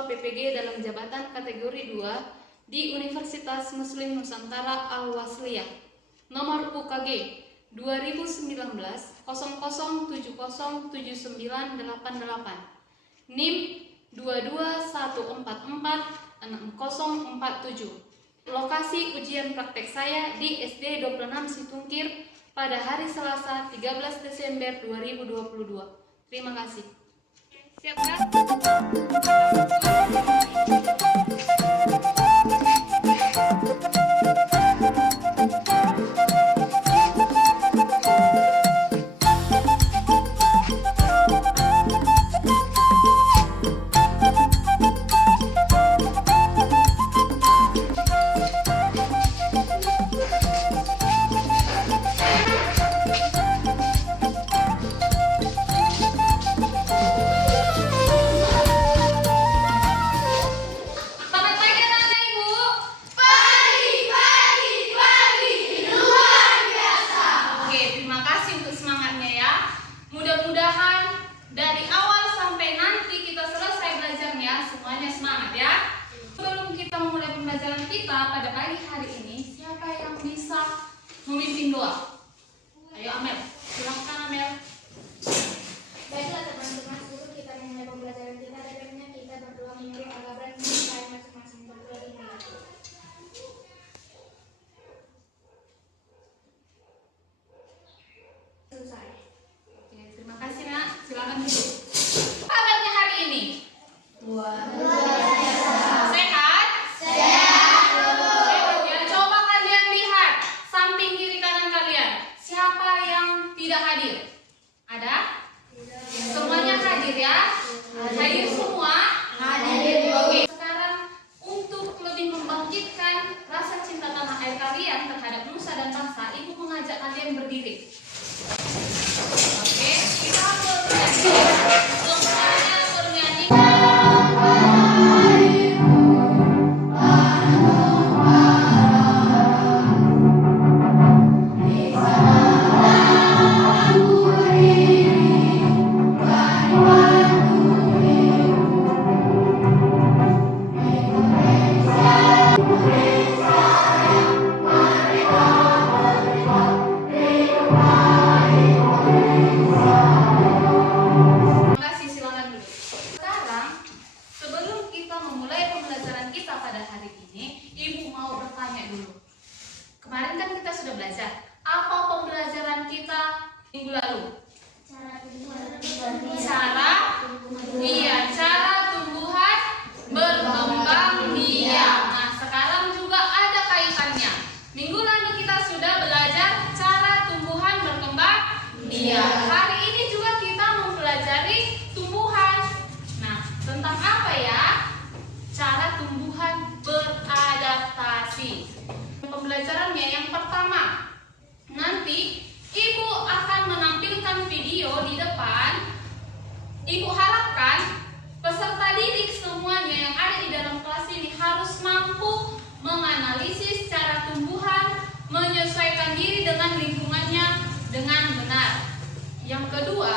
mahasiswa PPG dalam jabatan kategori 2 di Universitas Muslim Nusantara Al-Wasliyah. Nomor UKG 2019 00707988. NIM 221446047. Lokasi ujian praktek saya di SD 26 Situngkir pada hari Selasa 13 Desember 2022. Terima kasih. Siap kan? Mudah-mudahan dari awal sampai nanti kita selesai belajarnya, semuanya semangat ya. Sebelum kita memulai pembelajaran kita pada pagi hari ini, siapa yang bisa memimpin doa? Ayo Amel, silahkan Amel. Baiklah teman-teman, sebelum kita memulai pembelajaran kita, baiknya kita berdoa menurut agama kita masing-masing. Berdoa dimulai. Selesai. Terima kasih nak, silakan duduk. Kabarnya hari ini? Luar biasa. Sehat? Sehat. Ya, coba kalian lihat samping kiri kanan kalian. Siapa yang tidak hadir? Ada? Semuanya hadir ya? Hadir semua? Hadir. Oke. Sekarang untuk lebih membangkitkan rasa cinta tanah air kalian terhadap nusa dan bangsa, Ibu mengajak kalian berdiri. Oke, kita bernyanyi. Semuanya bernyanyi. Kemarin kan kita sudah belajar. Apa pembelajaran kita minggu lalu? Cara tumbuhan berkembang biak. Nah, sekarang juga ada kaitannya. Minggu lalu kita sudah belajar cara tumbuhan berkembang biak. Hari ini juga kita mempelajari tumbuhan. Nah, tentang apa ya? Cara tumbuhan beradaptasi. Pembelajarannya yang pertama, nanti Ibu akan menampilkan video di depan. Ibu harapkan peserta didik semuanya yang ada di dalam kelas ini harus mampu menganalisis cara tumbuhan, menyesuaikan diri dengan lingkungannya dengan benar. Yang kedua,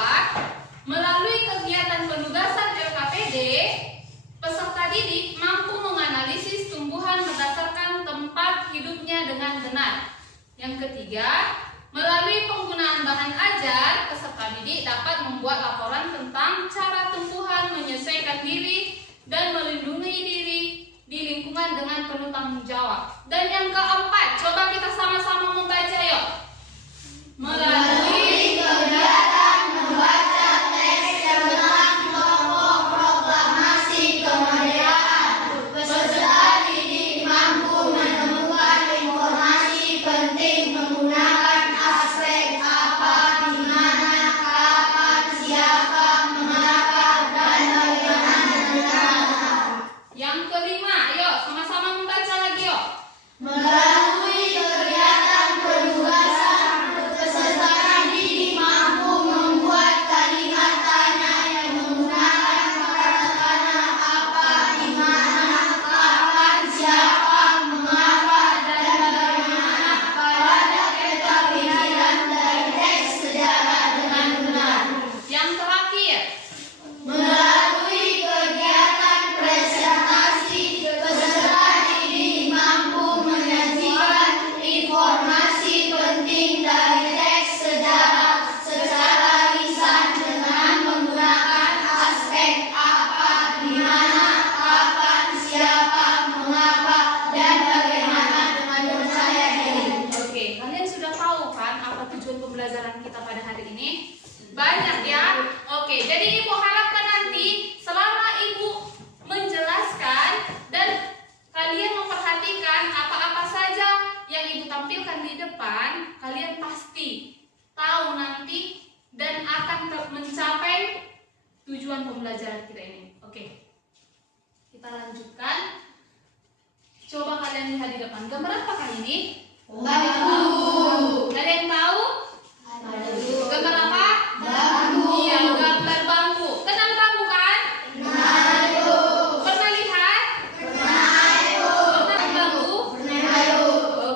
melalui kegiatan penugasan LKPD, peserta didik mampu menganalisis tumbuhan berdasarkan tempat hidupnya dengan benar. Yang ketiga, melalui penggunaan bahan ajar, peserta didik dapat membuat laporan tentang cara tumbuhan menyesuaikan diri dan melindungi diri di lingkungan dengan penuh tanggung jawab. Dan yang keempat, coba kita sama-sama membaca yuk. Melalui kegiatan membaca teks tentang pokok proklamasi kemerdekaan, peserta didik mampu menemukan informasi penting menggunakan aspek apa, di mana, kapan, siapa, mengapa, dan bagaimana negara. Yang kelima, ayo sama-sama membaca lagi yuk. kita lanjutkan. Coba kalian lihat di depan. Gambar apakah ini? Bambu. Ada yang tahu? Gambar apa? Bambu. Iya, gambar bambu. Kenal bambu kan? Pernah lihat? Pernah bambu?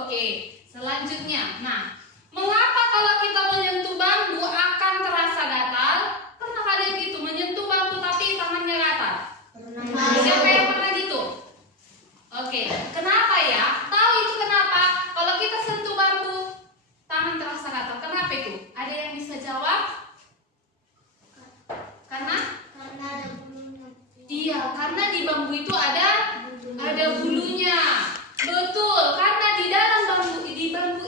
Oke, selanjutnya. Nah, mengapa kalau kita menyentuh bambu akan terasa gatal? Pernah kalian gitu menyentuh bambu tapi tangannya gatal? Siapa yang pernah gitu? Oke, kenapa ya? Tahu itu kenapa? Kalau kita sentuh bambu, tangan terasa gatal. Kenapa itu? Ada yang bisa jawab? Karena? Iya, karena di bambu itu ada bulunya. Betul, karena di dalam bambu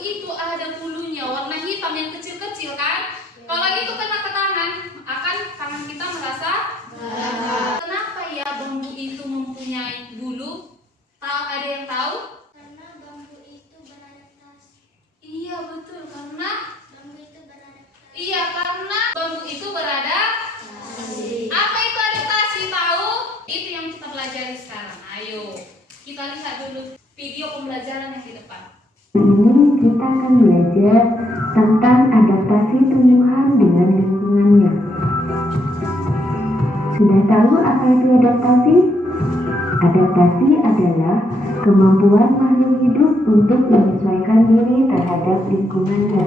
itu ada bulunya, warna hitam yang kecil-kecil kan? Kalau itu kena ke tangan, akan tangan kita merasa gatal. Kenapa ya bambu itu mempunyai bulu? Tahu, ada yang tahu? Karena bambu itu beradaptasi. Iya, betul, karena Bambu itu beradaptasi. iya, karena bambu itu apa itu adaptasi? Tahu? Itu yang kita pelajari sekarang. Ayo, kita lihat dulu video pembelajaran yang di depan. Ini kita akan belajar tentang adaptasi tumbuhan dengan lingkungannya. Sudah tahu apa itu adaptasi? Adaptasi adalah kemampuan makhluk hidup untuk menyesuaikan diri terhadap lingkungannya.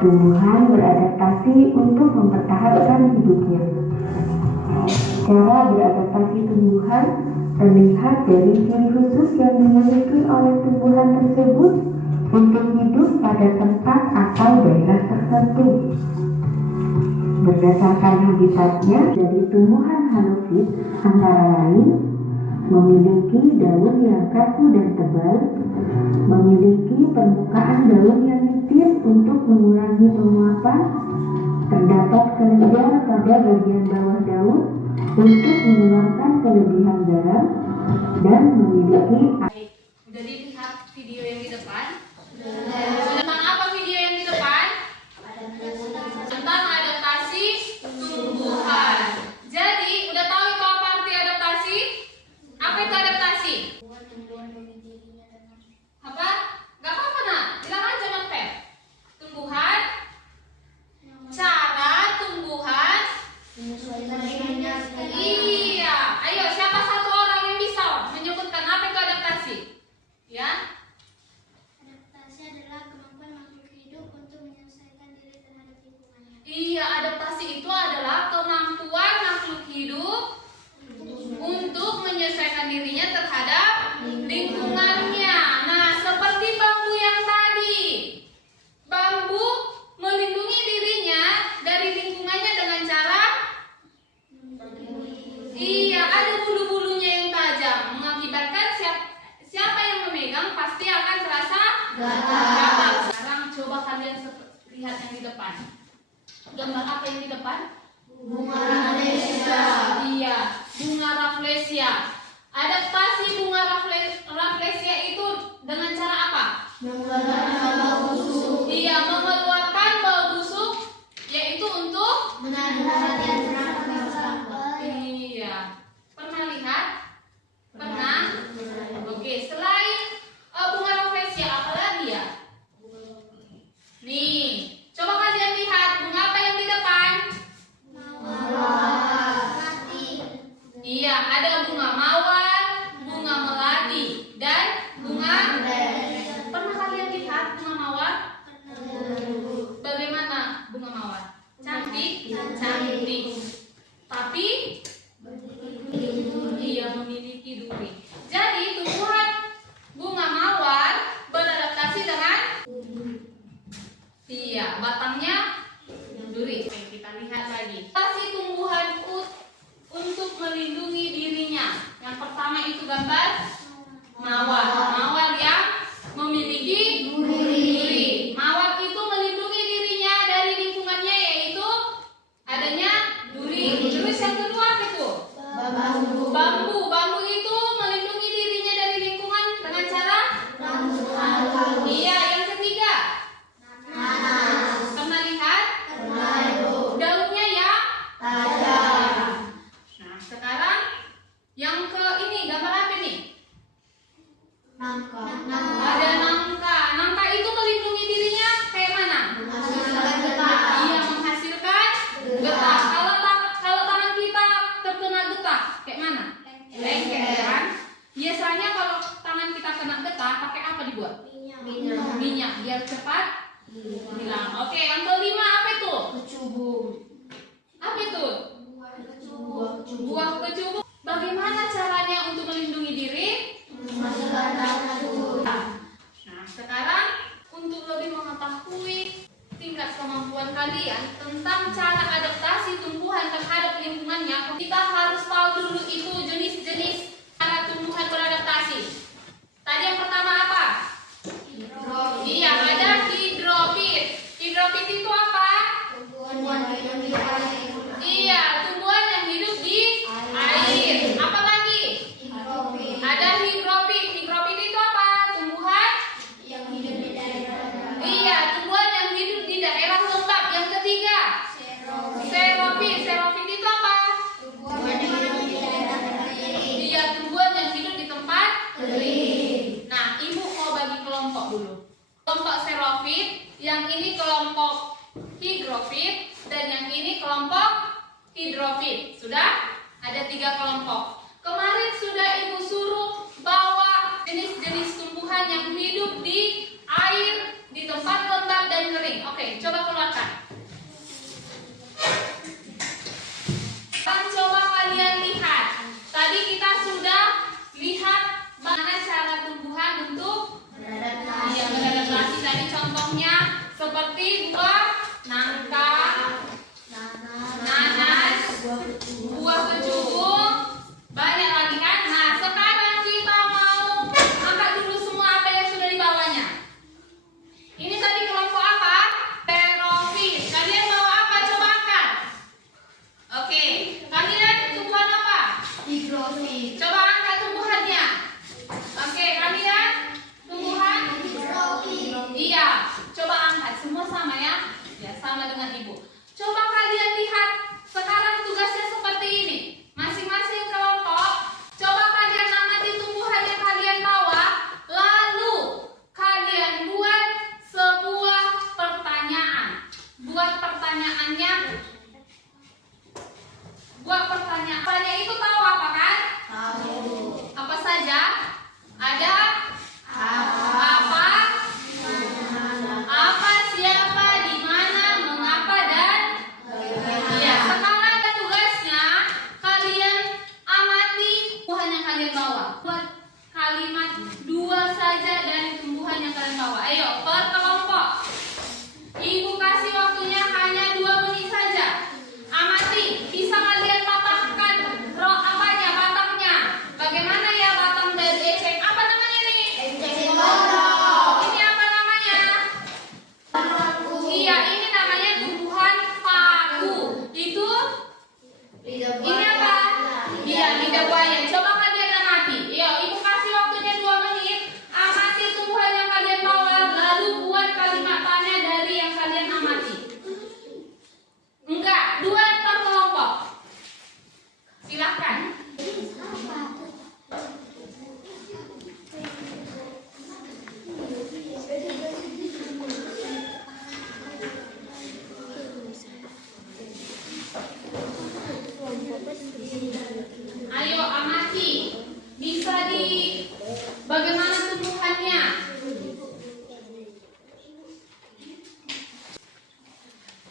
Tumbuhan beradaptasi untuk mempertahankan hidupnya. Cara beradaptasi tumbuhan terlihat dari ciri khusus yang dimiliki oleh tumbuhan tersebut untuk hidup pada tempat atau daerah tertentu. Berdasarkan habitatnya, dari tumbuhan halofit antara lain memiliki daun yang kaku dan tebal, memiliki permukaan daun yang nipis untuk mengurangi penguapan, terdapat kelenjar pada bagian bawah daun untuk mengeluarkan kelebihan garam, dan memiliki Baik, udah dilihat video yang di depan? Tentang apa video yang di depan? Tentang adaptasi tumbuhan. Jadi, udah tahu itu apa arti adaptasi? Apa itu adaptasi? Apa? Gak apa-apa nak, bilang aja Mas Pep. Tumbuhan, cara tumbuhan. Iya, ayo siapa satu orang yang bisa menyebutkan apa itu adaptasi? Ya? Adaptasi adalah kemampuan makhluk hidup untuk menyelesaikan diri terhadap lingkungannya. Iya, adaptasi itu adalah kemampuan makhluk hidup untuk menyesuaikan dirinya terhadap lingkungannya. Nah, seperti bambu yang tadi. Bambu melindungi dirinya dari lingkungannya dengan cara iya, ada bulu-bulunya yang tajam, mengakibatkan siapa yang memegang pasti akan terasa gatal. Sekarang coba kalian lihat yang di depan. Gambar apa yang di depan? Bunga rafflesia. Iya, bunga rafflesia. Adaptasi bunga rafflesia itu dengan cara apa? Mengeluarkan bau busuk. Iya, mengeluarkan bau busuk, yaitu untuk Menarik perhatian terhadap sampah. iya. Pernah lihat? Pernah? Oke, selain bunga rafflesia, apa lagi ya? Nih, coba kalian lihat bunga apa yang di depan? Melati. Iya, ada bunga mawar, bunga melati, dan bunga. Pernah kalian lihat bunga mawar? Bagaimana bunga mawar? Cantik? Cantik. Tapi iya, memiliki duri. Jadi tumbuhan bunga mawar beradaptasi dengan iya, batangnya duri. Oke, kita lihat lagi. Adaptasi tumbuhan untuk melindungi dirinya. Yang pertama itu gambar mawar. Mawar yang memiliki duri. Mawar itu melindungi dirinya dari lingkungannya, yaitu adanya duri. Terus yang kedua apa itu? Bambu. Bambu itu melindungi dirinya dari lingkungan dengan cara iya. Yang ketiga, pernah lihat? Daunnya yang tajam. Nah, sekarang yang ke Nangka. Ada nangka. Nangka itu melindungi dirinya kayak mana? Menghasilkan getah. Iya, menghasilkan getah. Kalau tangan kita terkena getah, kayak mana? Lengket kan? Biasanya kalau tangan kita kena getah, pakai apa dibuat? Minyak biar cepat hilang. Oke, yang kelima apa itu? Kecubung. Apa itu? Buah kecubung. Buah kecubung. Bagaimana caranya untuk melindungi diri? Menghasilkan racun. Nah, sekarang untuk lebih mengetahui tingkat kemampuan kalian tentang cara adaptasi tumbuhan terhadap lingkungannya, kita harus tahu dulu itu jenis-jenis cara tumbuhan beradaptasi. Tadi yang pertama apa? Iya, ada hidrofit. Hidrofit itu apa? Tumbuhan hidup di air. Iya, tumbuhan yang hidup di air. Apa lagi? Hidrofit. Ada higrofit. Higrofit itu apa? Tumbuhan. Yang hidup di daerah. Iya, tumbuhan yang hidup di daerah lembab. Yang ketiga, xerofit. Xerofit itu apa? Tumbuhan yang hidup di daerah kering. Iya, tumbuhan yang hidup di tempat Kering. Nah, ibu mau bagi kelompok dulu. Kelompok xerofit, yang ini kelompok higrofit, dan yang ini kelompok hidrofit. Sudah? Ada 3 kelompok. Kemarin sudah ibu suruh bawa jenis-jenis tumbuhan yang hidup di air, di tempat lembab dan kering. Oke, coba keluarkan. Sekarang coba kalian lihat. Tadi kita sudah lihat bagaimana cara tumbuhan untuk beradaptasi. Tadi contohnya seperti buah nangka, nanas, buah kecubung, banyak lagi kan? Nah, sekarang kita mau angkat dulu semua apa yang sudah dibawanya. Ini tadi kelompok apa? Xerofit. Kalian bawa apa? Coba angkat. Oke, kalian tumbuhan apa? Hidrofit. Coba angkat tumbuhannya. Oke, kalian tumbuhan? Hidrofit. Iya, coba angkat. Semua sama ya? Ya, sama dengan ibu. Coba kalian lihat, sekarang tugasnya seperti ini. Masing-masing kelompok, coba kalian amati tumbuhan yang kalian bawa, lalu kalian buat sebuah pertanyaan. Buat pertanyaannya. Buat pertanyaan. Pertanyaan itu tahu apa kan? Tahu. Apa saja? Ada apa? Apa, siapa, di mana, mengapa, dan ya. Sekarang ada tugasnya, kalian amati tumbuhan yang kalian bawa. Buat kalimat 2 saja dari tumbuhan yang kalian bawa. Ayo, per kelompok. Ibu kasih waktunya hanya 2 menit saja. Amati, bisa kalian patahkan batangnya. Bagaimana ya batang dari eceng? Apa namanya nih? Eceng gondok. Ini apa namanya? Iya, ini namanya tumbuhan paku. Itu ini apa? Iya, lidah buaya. Coba kalian amati. Yo, ibu kasih waktunya 2 menit. Amati tumbuhan yang kalian bawa, lalu buat kalimat tanya dari yang kalian amati. Enggak, 2 per kelompok. Silakan. Ayo amati. Bisa bagaimana tumbuhannya?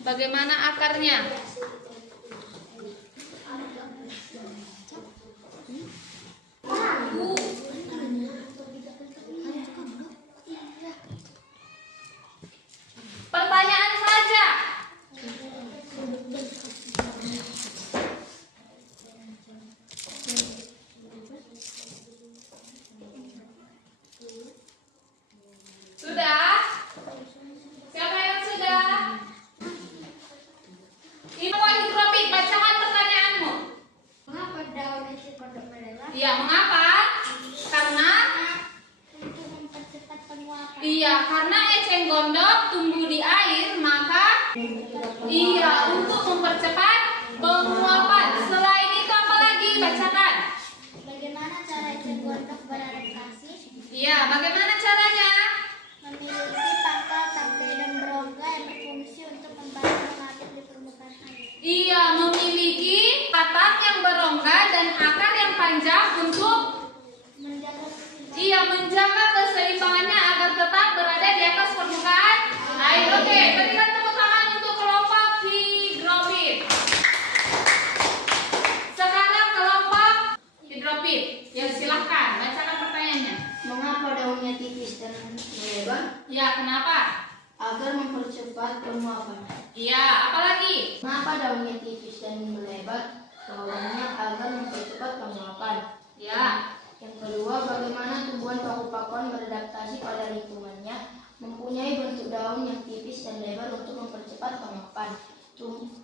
Bagaimana akarnya? Pertanyaan saja. Sudah? Siapa yang sudah? Ini apa hidrofit? Bacakan pertanyaanmu. Mengapa daun eceng gondok menelan? Iya, mengapa? Karena Untuk mempercepat penguapan. iya, karena eceng gondok tumbuh di air, maka iya, untuk mempercepat penguapan. Selain itu apa lagi? Bacakan. Bagaimana cara eceng gondok beradaptasi? Iya, panjang untuk menjaga keseimbangannya agar tetap berada di atas permukaan air. Oke, berikan tepuk tangan untuk kelompok hidrofit. Sekarang kelompok hidrofit. Ya, silahkan bacakan pertanyaannya. Mengapa daunnya tipis dan melebar? Ya, kenapa? Agar mempercepat penguapan. Iya, apalagi? Mengapa daunnya tipis dan melebar? Jawabannya agar mempercepat penguapan. Ya. Yang kedua, bagaimana tumbuhan paku-pakuan beradaptasi pada lingkungannya, mempunyai bentuk daun yang tipis dan lebar untuk mempercepat penguapan.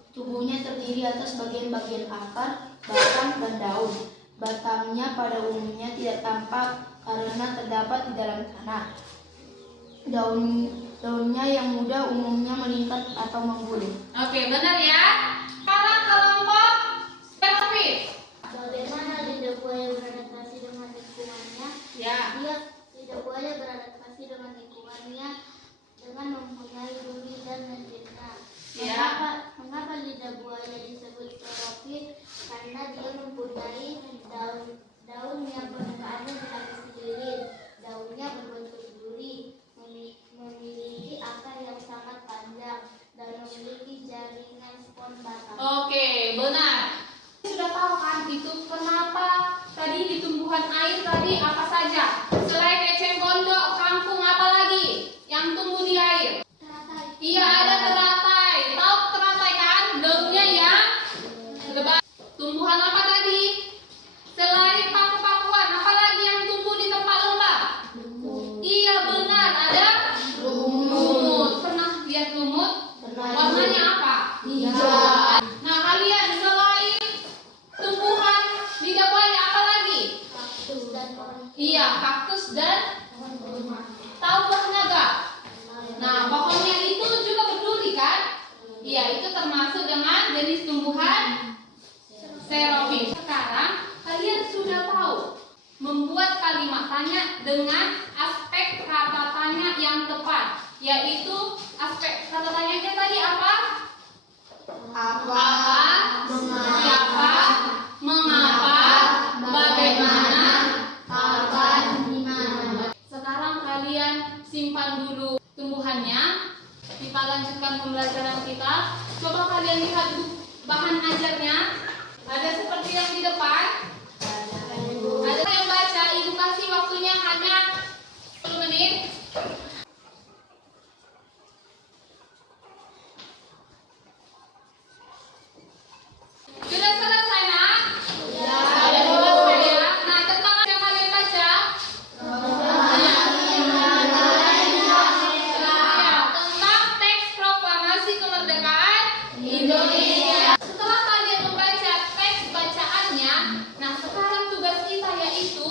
Tubuhnya terdiri atas bagian-bagian akar, batang, dan daun. Batangnya pada umumnya tidak tampak karena terdapat di dalam tanah. Daunnya yang muda umumnya melingkar atau menggulung. Oke, benar ya. Sekarang kelompok hidrofit. Bagaimana lidah buaya beradaptasi dengan lingkungannya? Ya. Lidah buaya beradaptasi dengan lingkungannya dengan mempunyai duri dan lendirnya. Ya. Mengapa lidah buaya disebut sporofit? Karena dia mempunyai daun yang permukaannya berlapis lilin. Daunnya berbentuk duri, memiliki akar yang sangat panjang, dan memiliki jaringan spon batang. Oke, benar. Sudah tahu kan itu kenapa tadi di tumbuhan air tadi apa saja? Selain eceng gondok, kangkung, apa lagi yang tumbuh di air? Teratai. Iya, ada teratai. Tahu teratai kan? Daunnya yang lebar. Tumbuhan apa tadi? Selain paku-pakuan, apa lagi yang tumbuh di tempat lembab? Iya, benar, ada lumut. Pernah lihat lumut? Warnanya apa? Hijau. Nah, kalian selain tumbuhan lidah buaya apa lagi? Kaktus dan pohon. Iya, kaktus dan tahu buah naga. Nah, pohonnya itu juga berduri kan? Iya, itu termasuk dengan jenis tumbuhan xerophyll. Sekarang kalian sudah tahu membuat kalimat tanya dengan aspek kata tanya yang tepat, yaitu aspek kata tanyanya tadi apa? Apa, siapa, mengapa, bagaimana, kapan, di mana. Sekarang kalian simpan dulu tumbuhannya. Kita lanjutkan pembelajaran kita. Coba kalian lihat bahan ajarnya. Ada seperti yang di depan. Ada yang baca, ibu kasih waktunya hanya 10 menit. Sudah selesai, nak? Sudah selesai ya. Nah, tentang apa yang kalian baca? Tentang teks proklamasi kemerdekaan Indonesia. Setelah kalian membaca teks bacaannya, nah sekarang tugas kita yaitu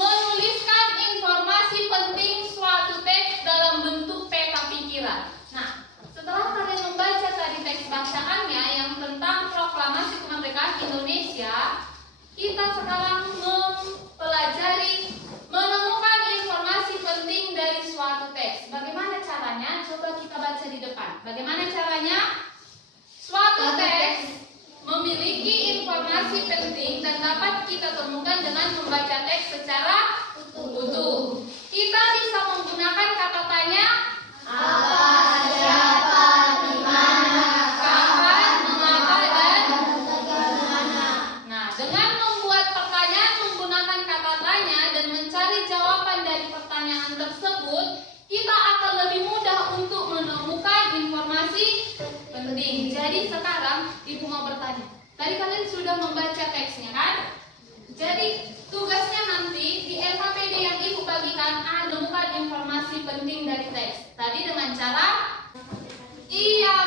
menuliskan informasi penting suatu teks dalam bentuk peta pikiran. Nah, setelah kalian membaca tadi teks bacaannya yang tentang proklamasi kemerdekaan Indonesia, kita sekarang mempelajari menemukan informasi penting dari suatu teks. Bagaimana caranya? Coba kita baca di depan. Bagaimana caranya? Suatu teks memiliki informasi penting dan dapat kita temukan dengan membaca teks secara utuh. Kita bisa menggunakan kata tanya apa, siapa, di mana, kapan, mengapa, dan bagaimana. Nah, dengan membuat pertanyaan menggunakan kata tanya dan mencari jawaban dari pertanyaan tersebut, kita akan lebih mudah untuk menemukan informasi penting. Jadi sekarang ibu mau bertanya. Tadi kalian sudah membaca teksnya kan? Jadi tugasnya nanti di LKPD yang ibu bagikan menemukan informasi penting dari teks. Tadi dengan cara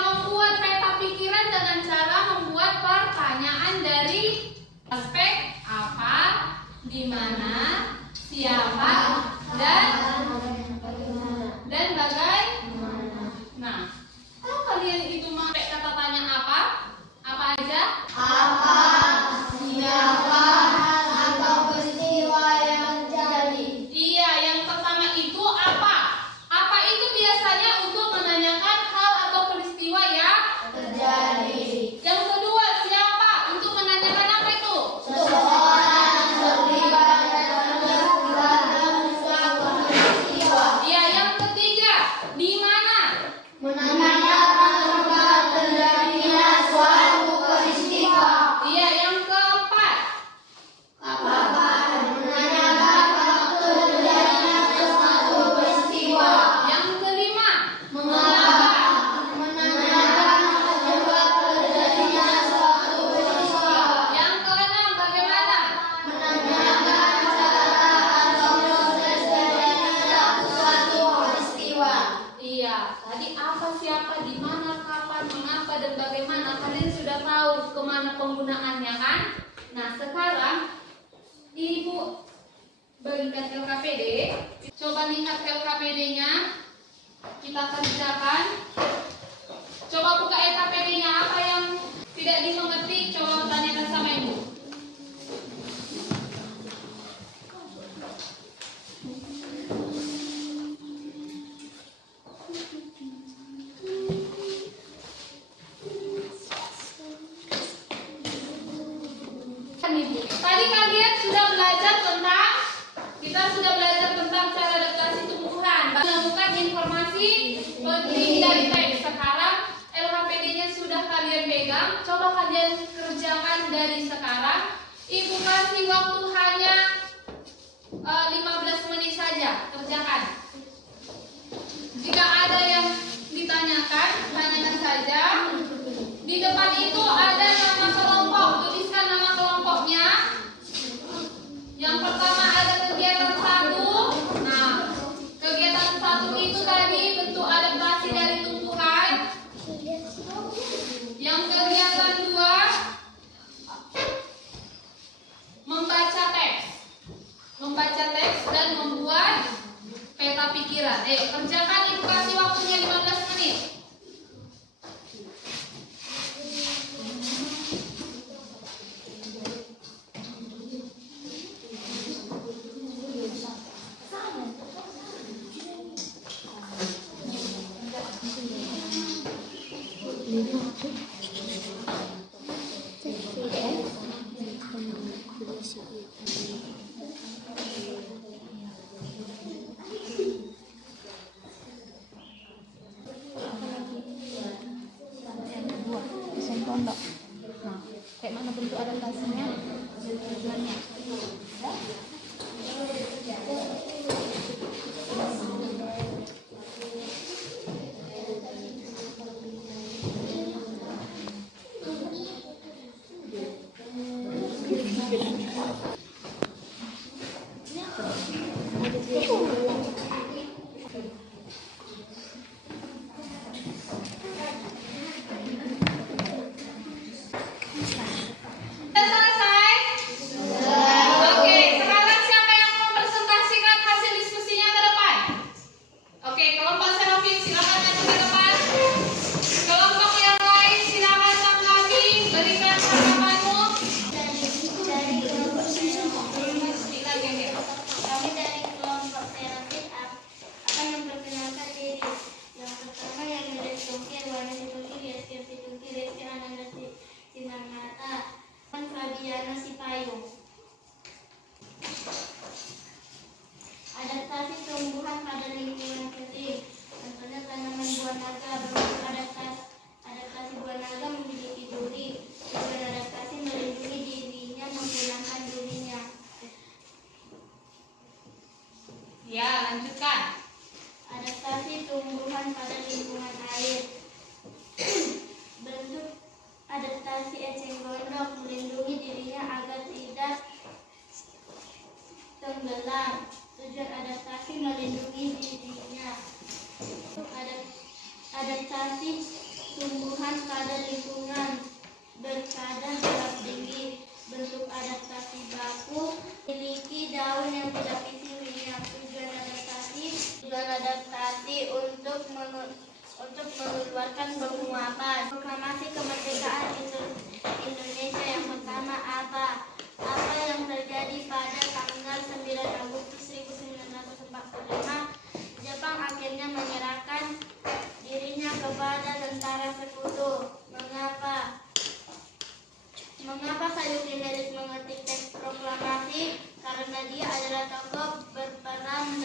membuat peta pikiran dengan cara membuat pertanyaan dari aspek apa, di mana, siapa, dan bagaimana. Nah, kalau kalian itu mau kata tanya apa? Apa aja? Apa, siapa, atau peristiwa yang terjadi. Iya, yang pertama itu apa? Apa itu biasanya untuk menanyakan hal atau peristiwa yang Terjadi. Yang kedua, siapa? Untuk menanyakan apa itu? Seseorang bagikan LKPD. Coba lihat LKPD-nya. Kita kerjakan. Coba buka LKPD-nya, apa yang tidak dimengerti, coba tanyakan sama ibu. Tadi kalian sudah belajar tentang, kita sudah belajar tentang cara adaptasi tumbuhan, menemukan informasi penting dari teks. Sekarang LHPD-nya sudah kalian pegang, coba kalian kerjakan dari sekarang. Ibu kasih waktu hanya 15 menit saja, kerjakan. Jika ada yang ditanyakan, tanyakan saja. Di depan itu ada nama kelompok, tuliskan nama kelompoknya. Yang pertama ada kegiatan 1. Nah, kegiatan 1 itu tadi bentuk adaptasi dari tumbuhan. Yang kegiatan 2 membaca teks. Membaca teks dan membuat peta pikiran. Kerjakan, ibu kasih waktunya 15 menit. Nah, kayak mana bentuk adaptasinya? Sebenarnya. Adaptasi tumbuhan pada lingkungan kering. Contohnya tanaman buah naga. Bentuk adaptasi buah naga memiliki duri. Tujuan adaptasi melindungi dirinya, menghilangkan durinya. Ya, lanjutkan. Adaptasi tumbuhan pada lingkungan air. Bentuk adaptasi eceng gondok, melindungi dirinya agar tidak tenggelam. Tujuan adaptasi melindungi dirinya. Adaptasi tumbuhan pada lingkungan berkadar gelap tinggi. Bentuk adaptasi baku, memiliki daun yang dilapisi minyak. Tujuan adaptasi untuk mengeluarkan penguapan. Proklamasi kemerdekaan Indonesia yang pertama apa? Apa yang terjadi pada tanggal 9 Agustus 1945? Jepang akhirnya menyerahkan dirinya kepada tentara sekutu. Mengapa? Mengapa Sayuki Haris mengetik teks proklamasi? Karena dia adalah tokoh berperan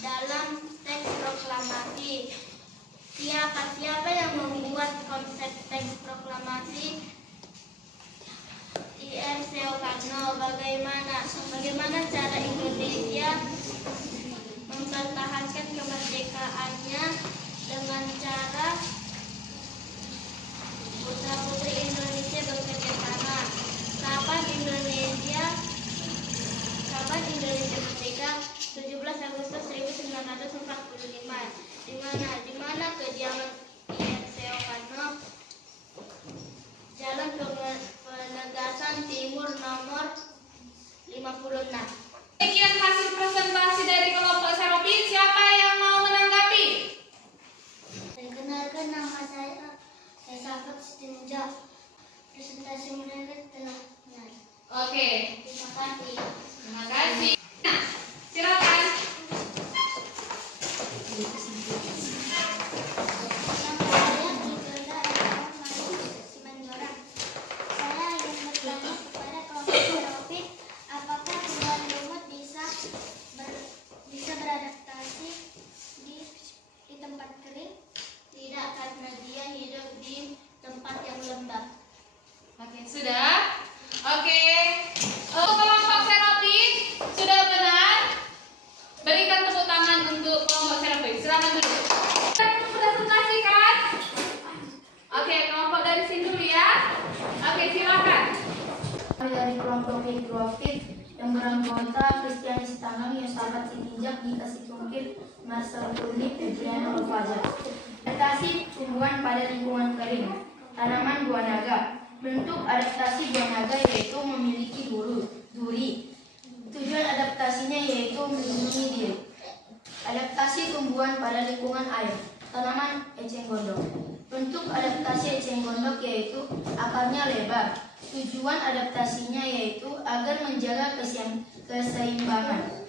dalam teks proklamasi. Siapa yang membuat konsep teks proklamasi? Ir Soekarno. Bagaimana cara Indonesia mempertahankan kemerdekaannya? Dengan cara putra-putri Indonesia bekerja sama. Kapan Indonesia merdeka? 17 Agustus 1945. Di mana kediaman Ir Soekarno? Jalan Penegasan Timur nomor 56. Sekian hasil sangat ditinjak jika situngkir Marcel Kurni, Adriano Fajar. Adaptasi tumbuhan pada lingkungan kering. Tanaman buah naga. Bentuk adaptasi buah naga yaitu memiliki duri. Tujuan adaptasinya yaitu melindungi diri. Adaptasi tumbuhan pada lingkungan air. Tanaman eceng gondok. Bentuk adaptasi eceng gondok yaitu akarnya lebar. Tujuan adaptasinya yaitu agar menjaga keseimbangan.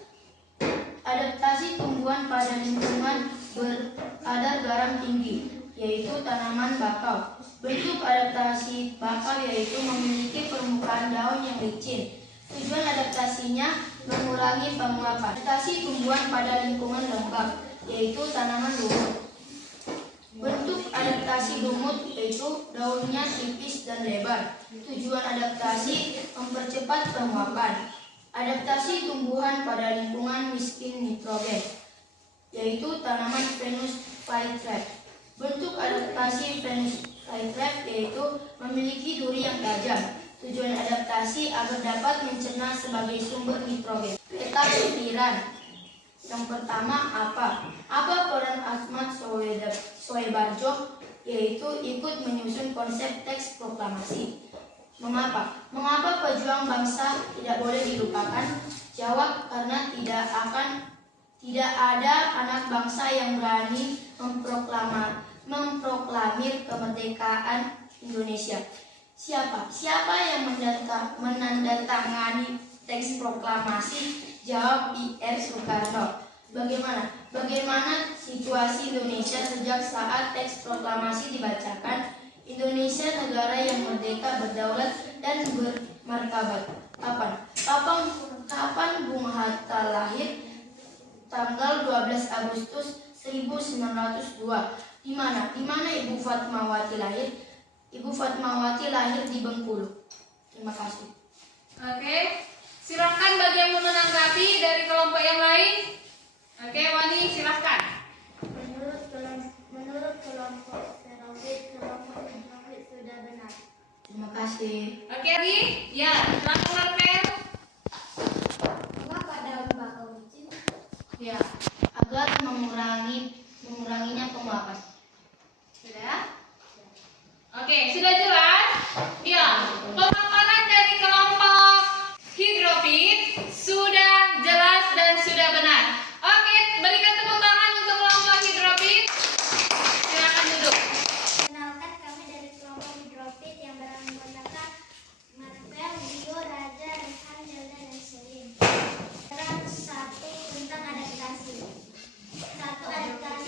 Adaptasi tumbuhan pada lingkungan berkadar garam tinggi, yaitu tanaman bakau. Bentuk adaptasi bakau yaitu memiliki permukaan daun yang licin. Tujuan adaptasinya mengurangi penguapan. Adaptasi tumbuhan pada lingkungan lembab, yaitu tanaman lumut. Bentuk adaptasi lumut yaitu daunnya tipis dan lebar. Tujuan adaptasi mempercepat penguapan. Adaptasi tumbuhan pada lingkungan miskin nitrogen, yaitu tanaman Venus flytrap. Bentuk adaptasi Venus flytrap yaitu memiliki duri yang tajam. Tujuan adaptasi agar dapat mencerna sebagai sumber nitrogen. Peta pikiran. Yang pertama apa? Apa peran Ahmad Soebarjo? Yaitu ikut menyusun konsep teks proklamasi. Mengapa? Mengapa pejuang bangsa tidak boleh dilupakan? Jawab, karena tidak ada anak bangsa yang berani memproklamir kemerdekaan Indonesia. Siapa yang menandatangani teks proklamasi? Jawab, I.R. Soekarno. Bagaimana situasi Indonesia sejak saat teks proklamasi dibacakan? Indonesia negara yang merdeka, berdaulat, dan bermartabat. Kapan Bung Hatta lahir? Tanggal 12 Agustus 1902. Di mana Ibu Fatmawati lahir? Ibu Fatmawati lahir di Bengkulu. Terima kasih. Oke, silakan bagi yang mau menanggapi dari kelompok yang lain. Oke, Wani silakan. Menurut kelompok Serofit sudah benar. Terima kasih. Oke, lagi? Ya, langsung Larpel. Mengapa daun bakau licin? Ya, Agar menguranginya penguapan. sudah? Oke, sudah jelas? Ya, pemaparan dari kelompok hidrofit sudah jelas dan sudah benar. Oke, berikan tepuk tangan untuk kelompok hidrofit. Silakan duduk. Kenalkan, kami dari kelompok hidrofit yang beranggotakan Marvel, Dio, Raja, Rehan, Zelda, dan Selin. Peran 1 tentang adaptasi. 1. Adaptasi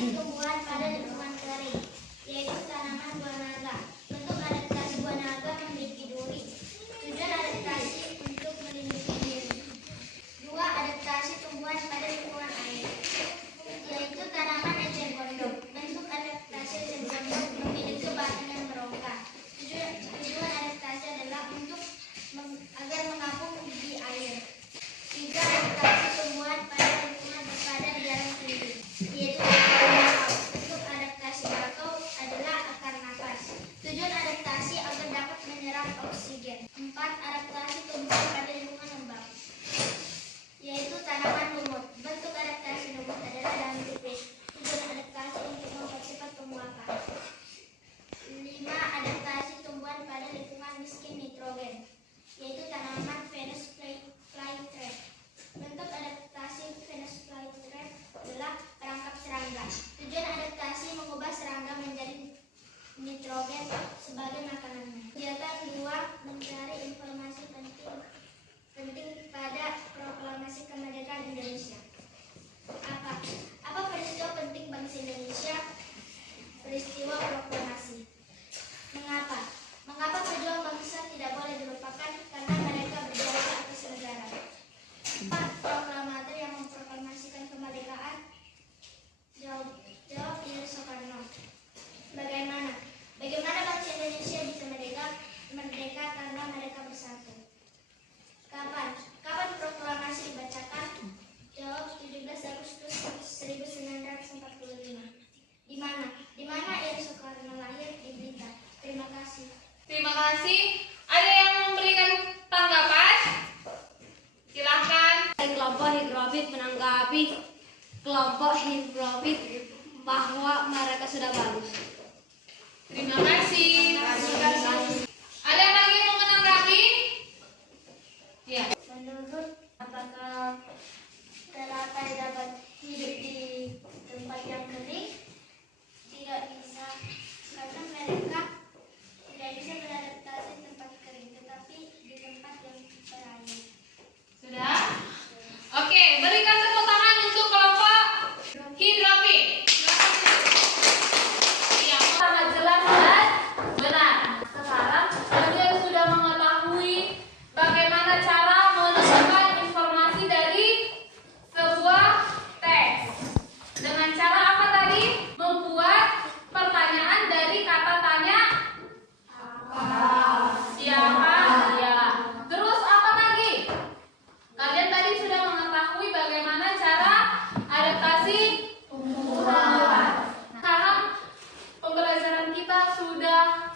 kelompok hidrofit menanggapi kelompok hidrofit bahwa mereka sudah bagus. Terima kasih. Ada yang lagi mau menanggapi? Ya. Menurut apakah teratai dapat hidup di tempat yang kering? Tidak bisa, karena mereka tidak bisa beradaptasi di tempat kering, tetapi di tempat yang berair. Sudah? Oke, berikan tepuk tangan untuk kelompok hidrofit. Iya, sangat jelas dan benar. Sekarang kalian sudah mengetahui bagaimana cara menemukan informasi dari sebuah teks. Dengan cara apa tadi? Membuat pertanyaan dari kata tanya. Siapa? Ya. Terus apa lagi? Kalian tadi sudah mengetahui bagaimana cara adaptasi tumbuhan. Sekarang pembelajaran kita sudah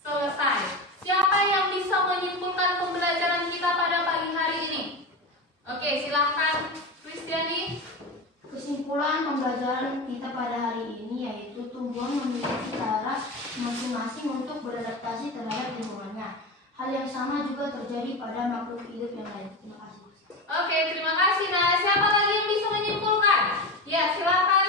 selesai. Siapa yang bisa menyimpulkan pembelajaran kita pada pagi hari ini? Oke, silahkan Kristiani. Kesimpulan pembelajaran kita pada hari ini yaitu tumbuhan memiliki cara masing-masing untuk beradaptasi terhadap lingkungannya. Hal yang sama juga terjadi pada makhluk hidup yang lain. Terima kasih. Oke, terima kasih. Nah, siapa lagi yang bisa menyimpulkan? Ya, silakan.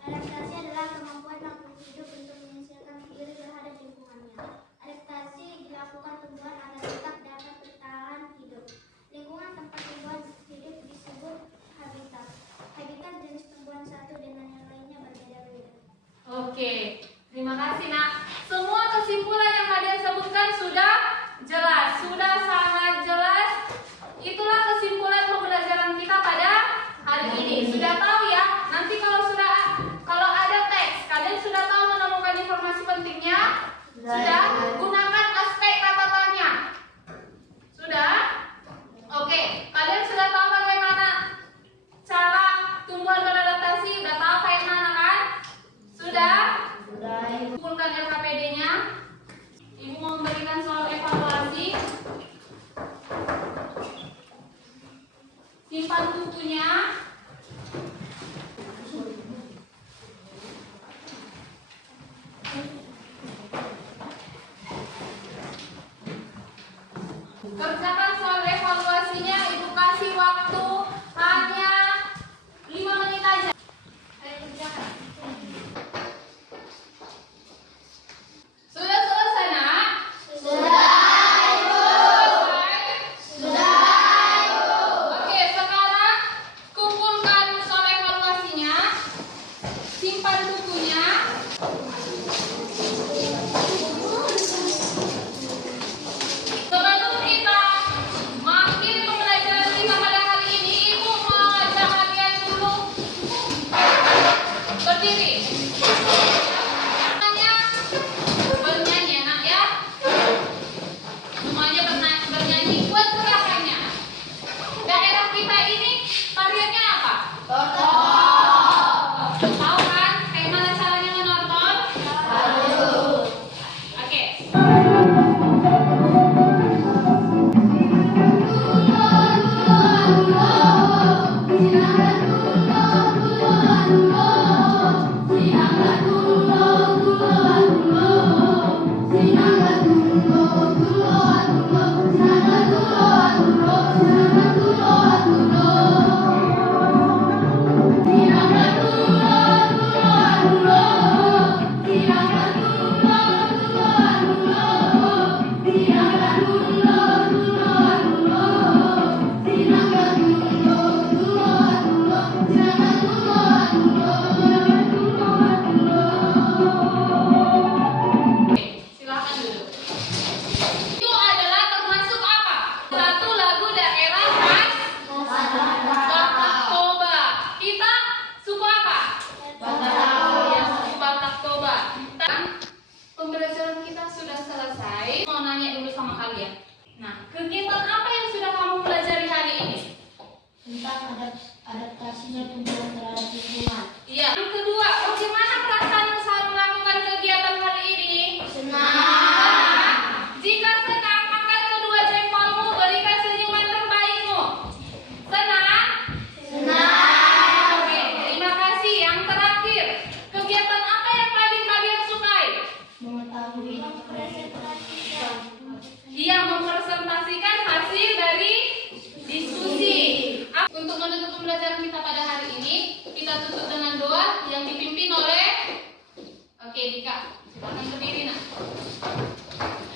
Adaptasi adalah kemampuan makhluk hidup untuk menyesuaikan diri terhadap lingkungannya. Adaptasi dilakukan tumbuhan agar tetap dapat bertahan hidup. Lingkungan tempat tumbuhan hidup disebut habitat. Habitat jenis tumbuhan satu dengan yang lainnya berbeda-beda. Oke, terima kasih nak. Semua kesimpulan yang kalian sebutkan sudah jelas, sudah sangat jelas. Itulah kesimpulan pembelajaran kita pada hari ini. Sudah tahu ya? Nanti kalau ada teks, kalian sudah tahu menemukan informasi pentingnya? Sudah? Gunakan aspek kata tanya. Sudah? Oke, kalian sudah tahu bagaimana cara tumbuhan beradaptasi? Udah tahu kayak mana kan? Sudah? Kumpulkan LKPD-nya. Ibu mau memberikan soal evaluasi. Simpan bukunya. Kerjakan soal evaluasinya. Ibu kasih waktu hanya 5 menit aja. Ayo kerjakan. Sudah selesai nak? Oke, sekarang kumpulkan soal evaluasinya. Simpan bukunya. Sebelum kita mengakhiri pembelajaran kita pada hari ini, Ibu mau ajak kalian dulu berdiri pembelajaran kita pada hari ini. Kita tutup dengan doa yang dipimpin oleh Dika. Silakan berdiri, Nak.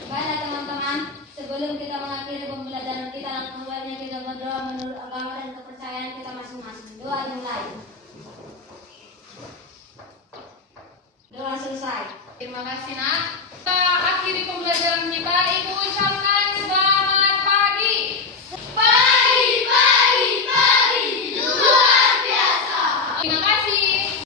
Baiklah teman-teman, sebelum kita mengakhiri pembelajaran kita, langkah baiknya kita berdoa menurut agama dan kepercayaan kita masing-masing. Doa dimulai. Doa selesai. Terima kasih, Nak. Kita akhiri pembelajaran